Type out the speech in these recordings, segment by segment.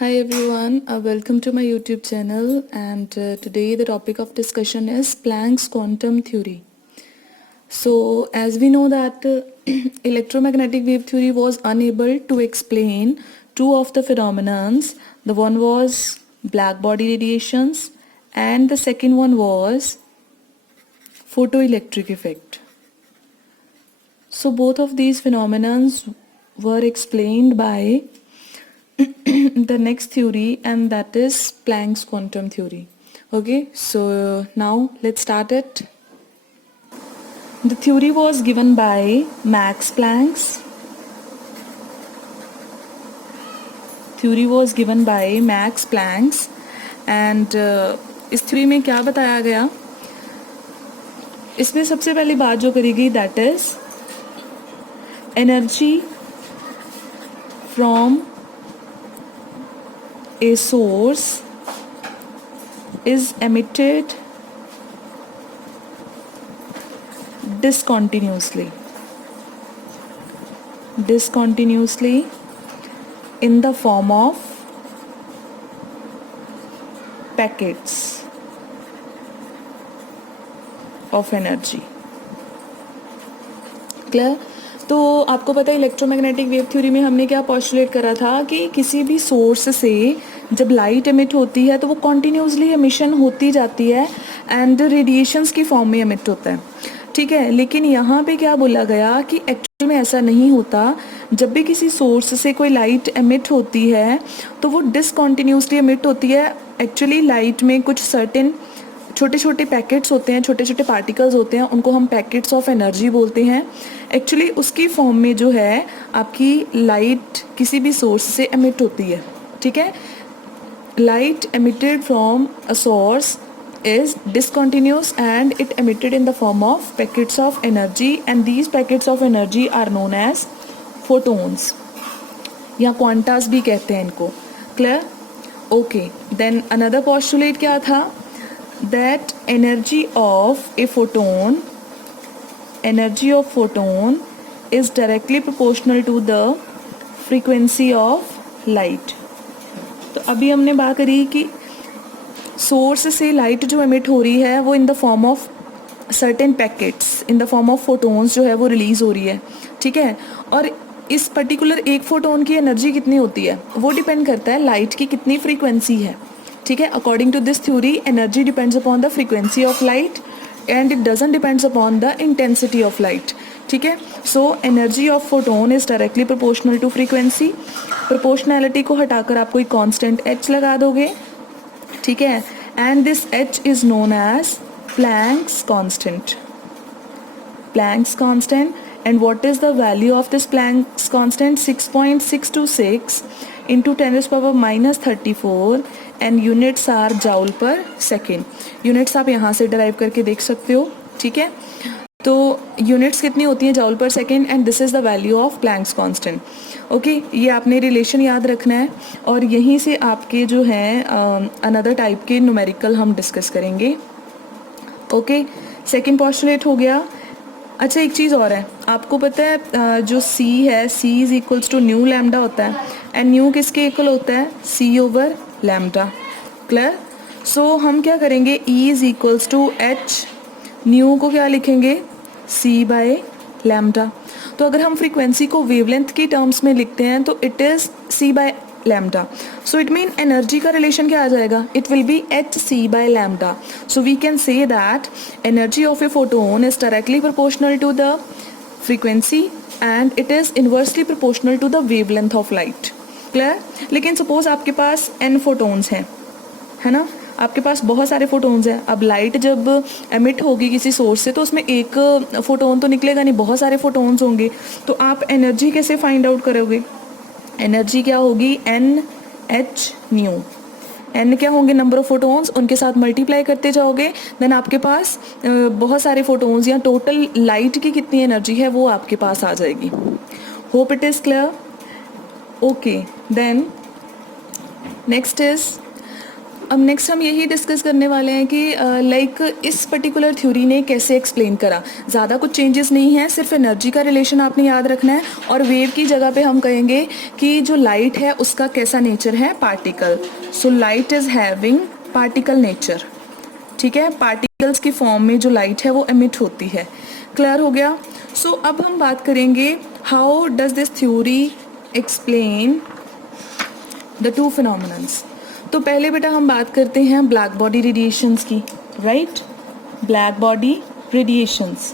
Hi everyone, welcome to my YouTube channel and today the topic of discussion is Planck's quantum theory. So as we know that electromagnetic wave theory was unable to explain two of the phenomenons. The one was black body radiations and the second one was photoelectric effect. So both of these phenomenons were explained by the next theory, and that is Planck's quantum theory. Okay, so now let's start it. The theory was given by Max Planck. And इस theory में क्या बताया गया, इसमें सबसे पहली बात जो करी गई that is energy from a source is emitted discontinuously in the form of packets of energy. Clear? तो आपको पता है इलेक्ट्रोमैग्नेटिक वेव थ्योरी में हमने क्या पोस्टुलेट करा था कि किसी भी सोर्स से जब लाइट एमिट होती है तो वो कॉन्टिन्यूसली एमिशन होती जाती है एंड रेडिएशंस की फॉर्म में एमिट होता है. ठीक है, लेकिन यहाँ पे क्या बोला गया कि एक्चुअल में ऐसा नहीं होता. जब भी किसी सोर्स से कोई लाइट एमिट होती है तो वो डिसकॉन्टिन्यूसली एमिट होती है. एक्चुअली लाइट में कुछ सर्टेन छोटे छोटे पैकेट्स होते हैं, छोटे छोटे पार्टिकल्स होते हैं, उनको हम पैकेट्स ऑफ एनर्जी बोलते हैं. एक्चुअली उसकी फॉर्म में जो है आपकी लाइट किसी भी सोर्स से एमिट होती है. ठीक है, light emitted from a source is discontinuous and it emitted in the form of packets of energy, and these packets of energy are known as photons या quantas भी कहते हैं इनको. Clear? Okay, then another postulate क्या था, that energy of photon is directly proportional to the frequency of light. तो अभी हमने बात करी कि सोर्स से लाइट जो एमिट हो रही है वो in the form of certain packets, in the form of photons जो है वो रिलीज हो रही है. ठीक है, और इस पर्टिकुलर एक फोटोन की एनर्जी कितनी होती है वो डिपेंड करता है लाइट की कितनी फ्रीक्वेंसी है. ठीक है, according to this theory energy depends upon the frequency of light and it doesn't depends upon the intensity of light. ठीक है, so energy of photon is directly proportional to frequency. Proportionality को हटाकर आप कोई constant H लगा दोगे. ठीक है, and this H is known as Planck's constant. And what is the value of this Planck's constant? 6.626 into 10 raised to power minus 34 and units are joule per second. Units आप यहाँ से derive करके देख सकते हो. ठीक है, तो यूनिट्स कितनी होती हैं जाउल पर second, and this is the value of Planck's constant. Okay, ये आपने रिलेशन याद रखना है और यहीं से आपके जो हैं अनदर टाइप के न्यूमेरिकल हम डिस्कस करेंगे. ओके, सेकेंड पोस्टुलेट हो गया. अच्छा, एक चीज़ और है, आपको पता है जो C है, C is equals to nu lambda होता है, एंड न्यू किसके इक्वल होता है, C over lambda. Clear? So हम क्या करेंगे, E is equals to H, nu को क्या लिखेंगे, C बाय लैम्डा. तो अगर हम फ्रीक्वेंसी को वेवलेंथ की टर्म्स में लिखते हैं तो it is C by lambda. So it mean energy का रिलेशन क्या आ जाएगा, it will be HC by lambda. So we can say that energy of a photon is directly proportional to the frequency and it is inversely proportional to the wavelength of light. Clear? लेकिन suppose आपके पास n photons हैं, है ना, आपके पास बहुत सारे photons हैं. अब लाइट जब एमिट होगी किसी सोर्स से तो उसमें एक फोटोन तो निकलेगा नहीं, बहुत सारे फोटोन्स होंगे. तो आप एनर्जी कैसे फाइंड आउट करोगे, एनर्जी क्या होगी, NH न्यू. n क्या होंगे, नंबर ऑफ फोटोन्स, उनके साथ मल्टीप्लाई करते जाओगे, देन आपके पास बहुत सारे फोटोन्स या टोटल लाइट की कितनी एनर्जी है वो आपके पास आ जाएगी. Hope it is clear. Okay, then next is अब नेक्स्ट हम यही डिस्कस करने वाले हैं कि लाइक इस पर्टिकुलर थ्योरी ने कैसे एक्सप्लेन करा। ज़्यादा कुछ चेंजेस नहीं है, सिर्फ एनर्जी का रिलेशन आपने याद रखना है, और वेव की जगह पे हम कहेंगे कि जो लाइट है उसका कैसा नेचर है, particle. So light is having particle nature, ठीक है, पार्टिकल्स की फॉर्म में जो लाइट है वो एमिट होती है। क्लियर हो गया। सो अब हम बात करेंगे how does this theory explain the two phenomenons. तो पहले बेटा हम बात करते हैं ब्लैक बॉडी रेडिएशंस की, राइट, ब्लैक बॉडी रेडिएशंस।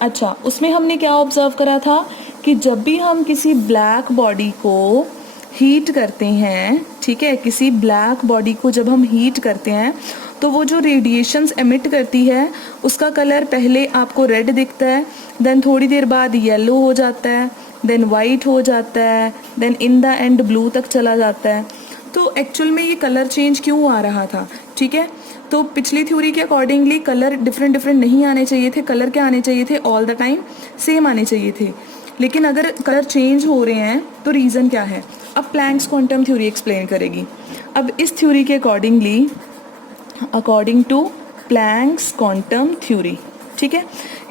अच्छा, उसमें हमने क्या ऑब्जर्व करा था कि जब भी हम किसी ब्लैक बॉडी को हीट करते हैं, ठीक है, किसी ब्लैक बॉडी को जब हम हीट करते हैं तो वो जो रेडिएशंस एमिट करती है उसका कलर पहले आपको रेड दिखता है, देन थोड़ी देर बाद येलो हो जाता है, देन वाइट हो जाता है, then in the end blue तक चला जाता है। तो एक्चुअल में ये कलर चेंज क्यों आ रहा था, ठीक है, तो पिछली थ्योरी के अकॉर्डिंगली कलर डिफरेंट डिफरेंट नहीं आने चाहिए थे, कलर क्या आने चाहिए थे, ऑल द टाइम सेम आने चाहिए थे। लेकिन अगर कलर चेंज हो रहे हैं तो रीज़न क्या है, अब प्लैंक्स क्वांटम थ्योरी एक्सप्लेन करेगी। अब इस थ्योरी के accordingly, according to Planck's quantum theory, ठीक है,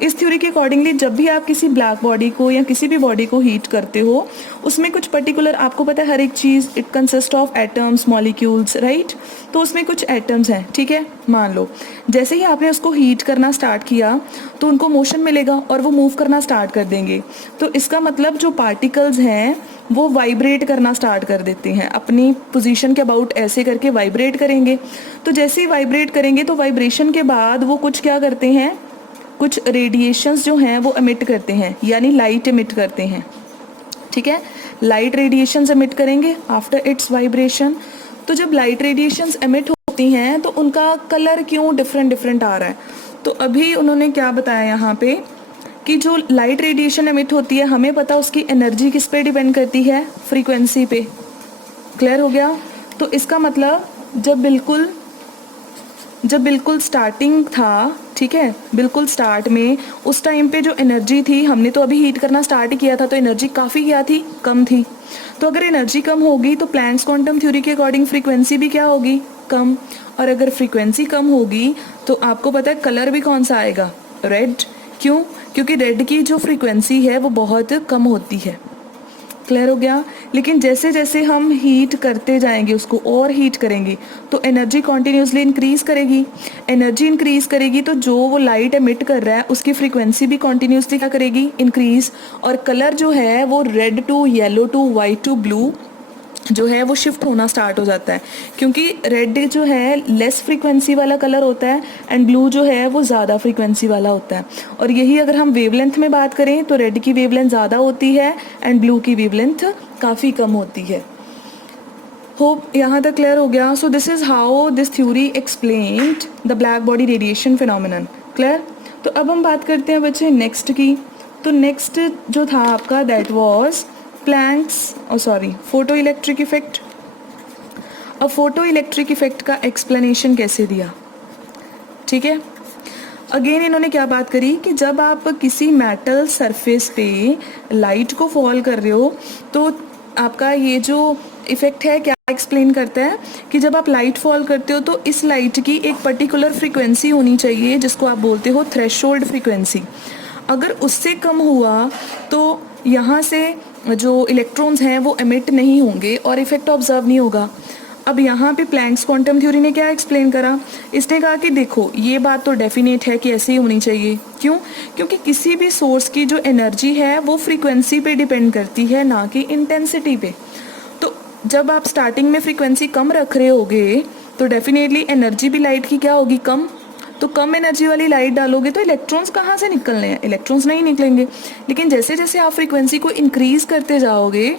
इस थ्योरी के अकॉर्डिंगली जब भी आप किसी ब्लैक बॉडी को या किसी भी बॉडी को हीट करते हो उसमें कुछ पर्टिकुलर, आपको पता है हर एक चीज़ it consist of atoms, molecules, right, तो उसमें कुछ एटम्स हैं, ठीक है। मान लो जैसे ही आपने उसको हीट करना स्टार्ट किया तो उनको मोशन मिलेगा और वो मूव करना स्टार्ट कर देंगे। तो इसका मतलब जो पार्टिकल्स हैं वो वाइब्रेट करना स्टार्ट कर देते हैं, अपनी पोजीशन के अबाउट ऐसे करके वाइब्रेट करेंगे। तो जैसे ही वाइब्रेट करेंगे तो वाइब्रेशन के बाद वो कुछ क्या करते हैं, कुछ रेडिएशंस जो हैं वो एमिट करते हैं, यानी लाइट एमिट करते हैं, ठीक है, लाइट रेडिएशंस एमिट करेंगे आफ्टर इट्स वाइब्रेशन। तो जब लाइट रेडिएशंस एमिट होती हैं तो उनका कलर क्यों डिफरेंट डिफरेंट आ रहा है, तो अभी उन्होंने क्या बताया यहाँ पे कि जो लाइट रेडिएशन एमिट होती है हमें पता उसकी एनर्जी किस पे डिपेंड करती है, फ्रीक्वेंसी पे। क्लियर हो गया। तो इसका मतलब जब बिल्कुल स्टार्टिंग था, ठीक है, बिल्कुल स्टार्ट में उस टाइम पे जो एनर्जी थी, हमने तो अभी हीट करना स्टार्ट ही किया था तो एनर्जी काफ़ी क्या थी, कम थी। तो अगर एनर्जी कम होगी तो प्लैंक्स क्वांटम थ्योरी के अकॉर्डिंग फ्रीक्वेंसी भी क्या होगी, कम, और अगर फ्रीक्वेंसी कम होगी तो आपको पता है कलर भी कौन सा आएगा, रेड। क्यों, क्योंकि रेड की जो फ्रीक्वेंसी है वो बहुत कम होती है। क्लियर हो गया। लेकिन जैसे जैसे हम हीट करते जाएंगे, उसको और हीट करेंगे तो एनर्जी कॉन्टिन्यूसली इंक्रीज करेगी, एनर्जी इंक्रीज करेगी तो जो वो लाइट एमिट कर रहा है उसकी फ्रीक्वेंसी भी कॉन्टिन्यूसली क्या करेगी, इंक्रीज, और कलर जो है वो red to yellow to white to blue जो है वो शिफ्ट होना स्टार्ट हो जाता है, क्योंकि रेड जो है लेस फ्रीक्वेंसी वाला कलर होता है एंड ब्लू जो है वो ज़्यादा फ्रीक्वेंसी वाला होता है। और यही अगर हम वेवलेंथ में बात करें तो रेड की वेवलेंथ ज़्यादा होती है एंड ब्लू की वेवलेंथ काफ़ी कम होती है। होप यहाँ तक क्लियर हो गया। So this is how this theory explained the black body radiation phenomenon. Clear. तो अब हम बात करते हैं बच्चे नेक्स्ट की। तो नेक्स्ट जो था आपका that was photo electric effect. अब फोटो इलेक्ट्रिक इफेक्ट का एक्सप्लेनेशन कैसे दिया, ठीक है। अगेन इन्होंने क्या बात करी कि जब आप किसी मेटल सरफेस पे लाइट को फॉल कर रहे हो तो आपका ये जो इफेक्ट है क्या एक्सप्लेन करता है कि जब आप लाइट फॉल करते हो तो इस लाइट की एक पर्टिकुलर फ्रीक्वेंसी होनी चाहिए जिसको आप बोलते हो थ्रेशोल्ड फ्रीक्वेंसी। अगर उससे कम हुआ तो यहाँ से जो इलेक्ट्रॉन्स हैं वो एमिट नहीं होंगे और इफेक्ट ऑब्जर्व नहीं होगा। अब यहाँ पे प्लैंक्स क्वांटम थ्योरी ने क्या एक्सप्लेन करा, इसने कहा कि देखो ये बात तो डेफिनेट है कि ऐसे ही होनी चाहिए। क्यों, क्योंकि किसी भी सोर्स की जो एनर्जी है वो फ्रीक्वेंसी पे डिपेंड करती है, ना कि इंटेंसिटी पे। तो जब आप स्टार्टिंग में फ्रीक्वेंसी कम रख रहे होगे तो डेफिनेटली एनर्जी भी लाइट की क्या होगी, कम। तो कम एनर्जी वाली लाइट डालोगे तो इलेक्ट्रॉन्स कहाँ से निकलने हैं, इलेक्ट्रॉन्स नहीं निकलेंगे। लेकिन जैसे जैसे आप फ्रीक्वेंसी को इंक्रीज करते जाओगे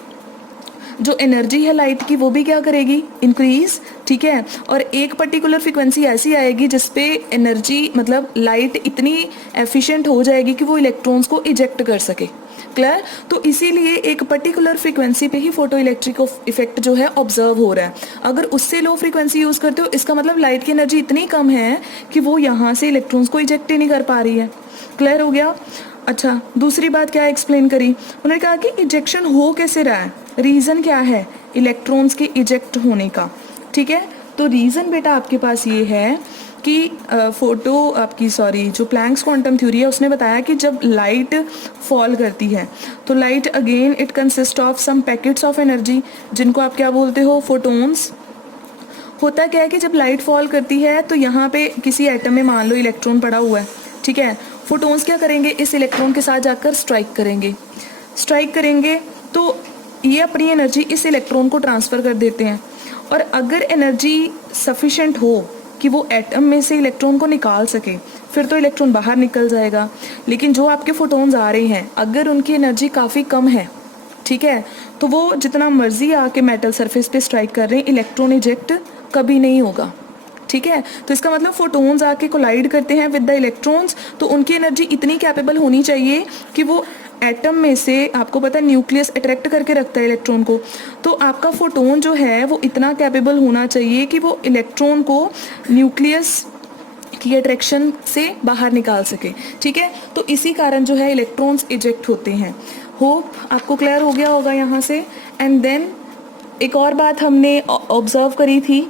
जो एनर्जी है लाइट की वो भी क्या करेगी, इंक्रीज, ठीक है। और एक पर्टिकुलर फ्रीक्वेंसी ऐसी आएगी जिसपे एनर्जी मतलब लाइट इतनी एफिशिएंट हो जाएगी कि वो इलेक्ट्रॉन्स को इजेक्ट कर सके। क्लियर। तो इसीलिए एक पर्टिकुलर फ्रीक्वेंसी पे ही फोटो इलेक्ट्रिक इफेक्ट जो है ऑब्जर्व हो रहा है। अगर उससे लो फ्रीक्वेंसी यूज़ करते हो इसका मतलब लाइट की एनर्जी इतनी कम है कि वो यहाँ से इलेक्ट्रॉन्स को इजेक्ट ही नहीं कर पा रही है। क्लियर हो गया। अच्छा, दूसरी बात क्या एक्सप्लेन करी, उन्होंने कहा कि इजेक्शन हो कैसे रहा है, रीज़न क्या है इलेक्ट्रॉन्स के इजेक्ट होने का, ठीक है। तो रीज़न बेटा आपके पास ये है कि जो प्लैंक्स क्वांटम थ्योरी है उसने बताया कि जब लाइट फॉल करती है तो light again it consist of some packets of energy, जिनको आप क्या बोलते हो, फोटोन्स। होता क्या है कि जब लाइट फॉल करती है तो यहाँ पे किसी एटम में मान लो इलेक्ट्रॉन पड़ा हुआ है, ठीक है। फोटोन्स क्या करेंगे, इस इलेक्ट्रॉन के साथ जाकर स्ट्राइक करेंगे तो ये अपनी एनर्जी इस इलेक्ट्रॉन को ट्रांसफ़र कर देते हैं। और अगर एनर्जी सफिशेंट हो कि वो एटम में से इलेक्ट्रॉन को निकाल सके, फिर तो इलेक्ट्रॉन बाहर निकल जाएगा। लेकिन जो आपके फोटोन्स आ रहे हैं अगर उनकी एनर्जी काफ़ी कम है, ठीक है, तो वो जितना मर्जी आके मेटल सरफेस पे स्ट्राइक कर रहे हैं, इलेक्ट्रॉन इजेक्ट कभी नहीं होगा, ठीक है। तो इसका मतलब फोटोन्स आके कोलाइड करते हैं विद द इलेक्ट्रॉन्स, तो उनकी एनर्जी इतनी कैपेबल होनी चाहिए कि वो एटम में से, आपको पता है न्यूक्लियस अट्रैक्ट करके रखता है इलेक्ट्रॉन को, तो आपका फोटोन जो है वो इतना कैपेबल होना चाहिए कि वो इलेक्ट्रॉन को न्यूक्लियस की अट्रैक्शन से बाहर निकाल सके, ठीक है। तो इसी कारण जो है इलेक्ट्रॉन्स इजेक्ट होते हैं। होप आपको क्लियर हो गया होगा यहाँ से। एंड देन एक और बात हमने ऑब्जर्व करी थी,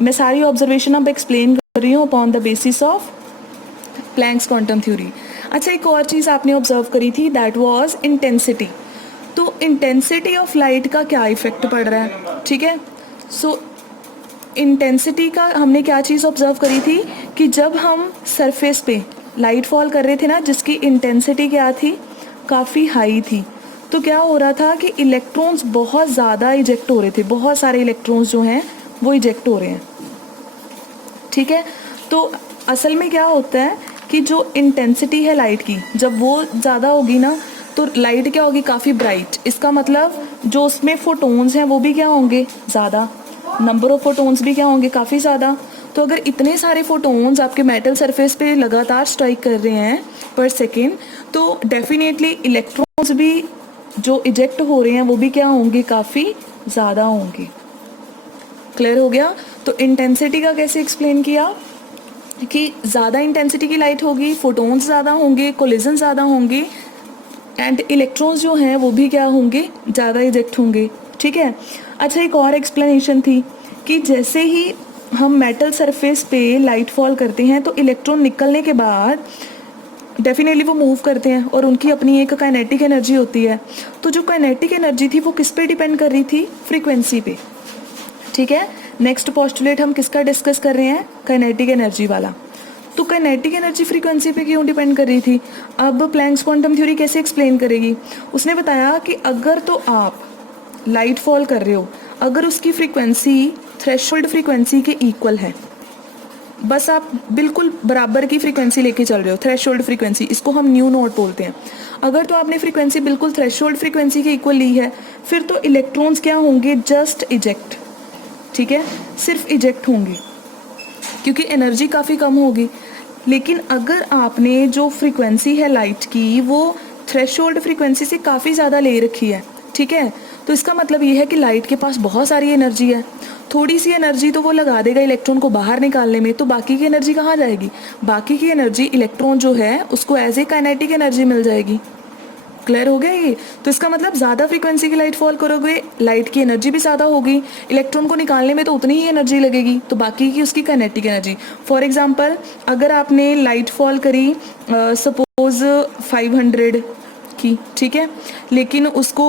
मैं सारी ऑब्जर्वेशन अब एक्सप्लेन कर रही हूँ upon the basis of Planck's quantum theory. अच्छा, एक और चीज़ आपने ऑब्जर्व करी थी, दैट वाज इंटेंसिटी। तो इंटेंसिटी ऑफ लाइट का क्या इफेक्ट पड़ रहा है, ठीक है। सो इंटेंसिटी का हमने क्या चीज़ ऑब्जर्व करी थी कि जब हम सरफेस पे लाइट फॉल कर रहे थे ना, जिसकी इंटेंसिटी क्या थी, काफ़ी हाई थी, तो क्या हो रहा था कि इलेक्ट्रॉन्स बहुत ज़्यादा इजेक्ट हो रहे थे, बहुत सारे इलेक्ट्रॉन्स जो हैं वो इजेक्ट हो रहे हैं, ठीक है। तो असल में क्या होता है कि जो इंटेंसिटी है लाइट की, जब वो ज़्यादा होगी ना तो लाइट क्या होगी, काफ़ी ब्राइट। इसका मतलब जो उसमें फोटोन्स हैं वो भी क्या होंगे, ज़्यादा, नंबर ऑफ फोटोन्स भी क्या होंगे, काफ़ी ज़्यादा। तो अगर इतने सारे फोटोन्स आपके मेटल सरफेस पे लगातार स्ट्राइक कर रहे हैं पर सेकेंड, तो डेफिनेटली इलेक्ट्रॉन्स भी जो इजेक्ट हो रहे हैं वो भी क्या होंगे, काफ़ी ज़्यादा होंगे। क्लियर हो गया। तो इंटेंसिटी का कैसे एक्सप्लेन किया कि ज़्यादा इंटेंसिटी की लाइट होगी, फोटोन्स ज़्यादा होंगे, कोलिजन ज़्यादा होंगे, एंड इलेक्ट्रॉन्स जो हैं वो भी क्या होंगे, ज़्यादा इजेक्ट होंगे, ठीक है। अच्छा, एक और एक्सप्लेनेशन थी कि जैसे ही हम मेटल सरफेस पे लाइट फॉल करते हैं तो इलेक्ट्रॉन निकलने के बाद डेफिनेटली वो मूव करते हैं और उनकी अपनी एक काइनेटिक एनर्जी होती है। तो जो काइनेटिक एनर्जी थी वो किस पे डिपेंड कर रही थी, फ्रीक्वेंसी पे, ठीक है। नेक्स्ट पोस्टुलेट हम किसका डिस्कस कर रहे हैं, काइनेटिक एनर्जी वाला। तो काइनेटिक एनर्जी फ्रीक्वेंसी पे क्यों डिपेंड कर रही थी। अब प्लैंक्स क्वांटम थ्योरी कैसे एक्सप्लेन करेगी, उसने बताया कि अगर तो आप लाइट फॉल कर रहे हो, अगर उसकी फ्रीक्वेंसी थ्रेशोल्ड फ्रीक्वेंसी के इक्वल है, बस आप बिल्कुल बराबर की फ्रीक्वेंसी लेके चल रहे हो, थ्रेशोल्ड फ्रीक्वेंसी, इसको हम न्यू नोट बोलते हैं। अगर तो आपने फ्रीक्वेंसी बिल्कुल थ्रेशोल्ड फ्रीक्वेंसी के इक्वल ली है, फिर तो इलेक्ट्रॉन्स क्या होंगे, जस्ट इजेक्ट, ठीक है, सिर्फ इजेक्ट होंगे क्योंकि एनर्जी काफ़ी कम होगी। लेकिन अगर आपने जो फ्रीक्वेंसी है लाइट की वो थ्रेशोल्ड फ्रीक्वेंसी से काफ़ी ज़्यादा ले रखी है, ठीक है, तो इसका मतलब ये है कि लाइट के पास बहुत सारी एनर्जी है। थोड़ी सी एनर्जी तो वो लगा देगा इलेक्ट्रॉन को बाहर निकालने में, तो बाकी की एनर्जी कहाँ जाएगी, बाकी की एनर्जी इलेक्ट्रॉन जो है उसको एज ए काइनेटिक एनर्जी मिल जाएगी। क्लियर हो गया ये। तो इसका मतलब ज़्यादा फ्रीक्वेंसी की लाइट फॉल करोगे, लाइट की एनर्जी भी ज़्यादा होगी, इलेक्ट्रॉन को निकालने में तो उतनी ही एनर्जी लगेगी, तो बाकी की उसकी काइनेटिक एनर्जी। फॉर एग्जांपल अगर आपने लाइट फॉल करी सपोज 500 की, ठीक है, लेकिन उसको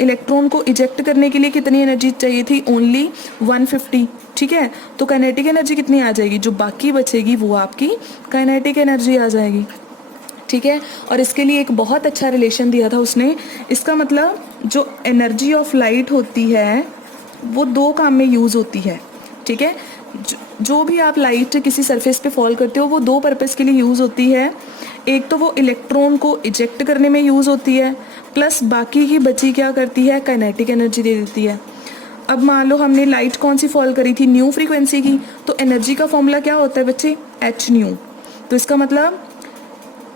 इलेक्ट्रॉन को इजेक्ट करने के लिए कितनी एनर्जी चाहिए थी, ओनली 150, ठीक है। तो काइनेटिक एनर्जी कितनी आ जाएगी, जो बाकी बचेगी वो आपकी काइनेटिक एनर्जी आ जाएगी, ठीक है। और इसके लिए एक बहुत अच्छा रिलेशन दिया था उसने। इसका मतलब जो एनर्जी ऑफ लाइट होती है वो दो काम में यूज़ होती है, ठीक है। जो भी आप लाइट किसी सरफेस पे फॉल करते हो वो दो पर्पस के लिए यूज़ होती है। एक तो वो इलेक्ट्रॉन को इजेक्ट करने में यूज़ होती है, प्लस बाकी की बची क्या करती है, काइनेटिक एनर्जी दे देती है। अब मान लो हमने लाइट कौन सी फॉल करी थी, न्यू फ्रीक्वेंसी की, तो एनर्जी का फॉर्मूला क्या होता है बच्चे, एच न्यू। तो इसका मतलब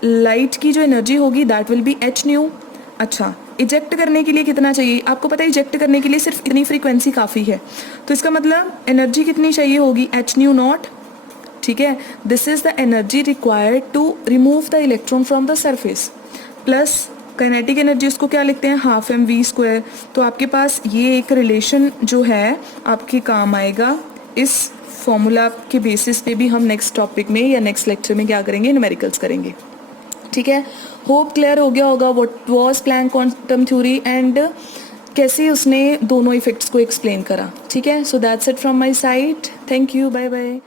लाइट की जो एनर्जी होगी that will be H new. अच्छा, इजेक्ट करने के लिए कितना चाहिए, आपको पता है इजेक्ट करने के लिए सिर्फ इतनी फ्रीक्वेंसी काफ़ी है, तो इसका मतलब एनर्जी कितनी चाहिए होगी, एच न्यू नॉट, ठीक है। This is the energy required to remove the electron from the surface, plus kinetic energy उसको क्या लिखते हैं, हाफ एम वी स्क्वायर। तो आपके पास ये एक रिलेशन जो है आपके काम आएगा इस फॉर्मूला के बेसिस पे भी हम नेक्स्ट टॉपिक में या नेक्स्ट लेक्चर में क्या करेंगे, न्यूमेरिकल्स करेंगे. ठीक है, होप क्लियर हो गया होगा what was Planck quantum theory and कैसे उसने दोनों इफेक्ट्स को एक्सप्लेन करा. ठीक है, so that's it from my side. Thank you, bye bye.